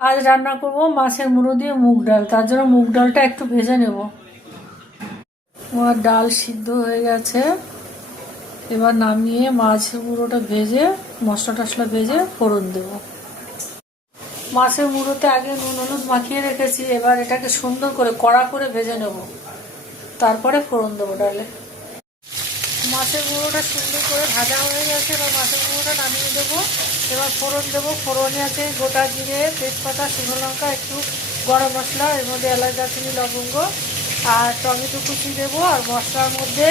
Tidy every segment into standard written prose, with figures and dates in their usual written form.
আজ রান্না করব মাছের মুড়ো দিয়ে মুগ ডাল। তার জন্য মুগ ডালটা একটু ভেজে নেব। আমার ডাল সিদ্ধ হয়ে গেছে, এবার নামিয়ে মাছের মুড়োটা ভেজে মশলা টশলা ভেজে ফোড়ন দেব। মাছের মুড়োতে আগে নুন হলুদ মাখিয়ে রেখেছি, এবার এটাকে সুন্দর করে কড়া করে ভেজে নেব, তারপরে ফোড়ন দেবো ডালে। মাছের মুড়োটা সুন্দর করে ভাজা হয়ে গেছে, এবার মাছের মুড়োটা নামিয়ে দেবো। এবার ফোড়ন দেবো। ফোড়নে আছে গোটা জিরে, তেজপাতা, শুকনো লঙ্কা, একটু গরম মশলা, এর মধ্যে এলাচ, দারচিনি, লবঙ্গ আর টমেটো কুচি দেবো। আর মশলার মধ্যে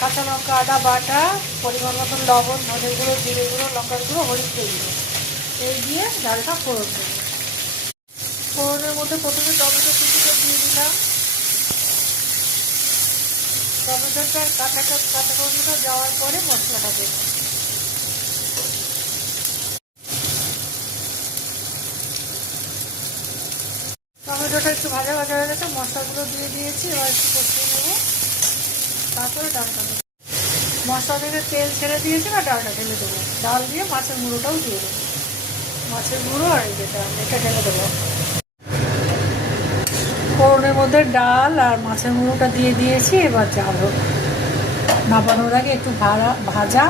কাঁচা লঙ্কা, আদা বাটা, পরিমাণ মতন লবণ, ধনে গুঁড়ো, জিরে গুঁড়ো, লঙ্কার গুঁড়ো, হলুদ গুঁড়ো, এই দিয়ে ডালটা ফোড়ন দেবো। ফোড়নের মধ্যে প্রথমে টমেটো কুচিটা দিয়ে দিলাম। টমেটোটা কাঁচা টমেটোটা যাওয়ার পরে মশলাটা দেবো। টমেটোটা একটু ভাজা ভাজা হয়ে গেছে, মশলাগুলো দিয়ে দিয়েছি, এবার একটু কষিয়ে নেবো, তারপরে ডালটা দেবো। মশলা থেকে তেল ছেড়ে দিয়েছি, বা ডালটা ঢেলে দেবো। ডাল দিয়ে মাছের মুড়োটাও দিয়ে দেবো। মাছের মুড়ো আর এটা ঢেলে দেবো। ফোড়নের মধ্যে ডাল আর মাছের মুড়োটা দিয়ে দিয়েছি, এবার জাল হোক। নামানোর আগে একটু ভাজা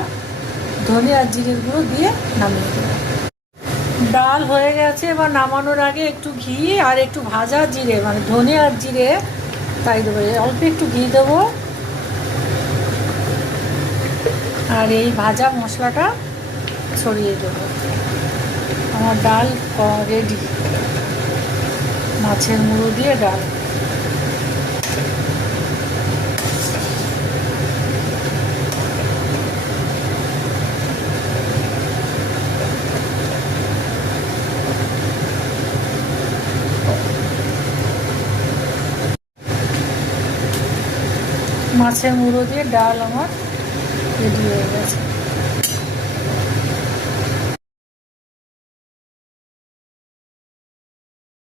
ধনে আর জিরের গুঁড়ো দিয়ে নামিয়ে দেবো। ডাল হয়ে গেছে, এবার নামানোর আগে একটু ঘি আর একটু ভাজা জিরে, মানে ধনে আর জিরে তাই দেবো। অল্প একটু ঘি দেবো আর এই ভাজা মশলাটা ছড়িয়ে দেবো। আমার ডাল রেডি, মাছের মুড়ো দিয়ে ডাল। মাছের মুড়ো দিয়ে ডাল আমার রেডি হয়ে গেছে।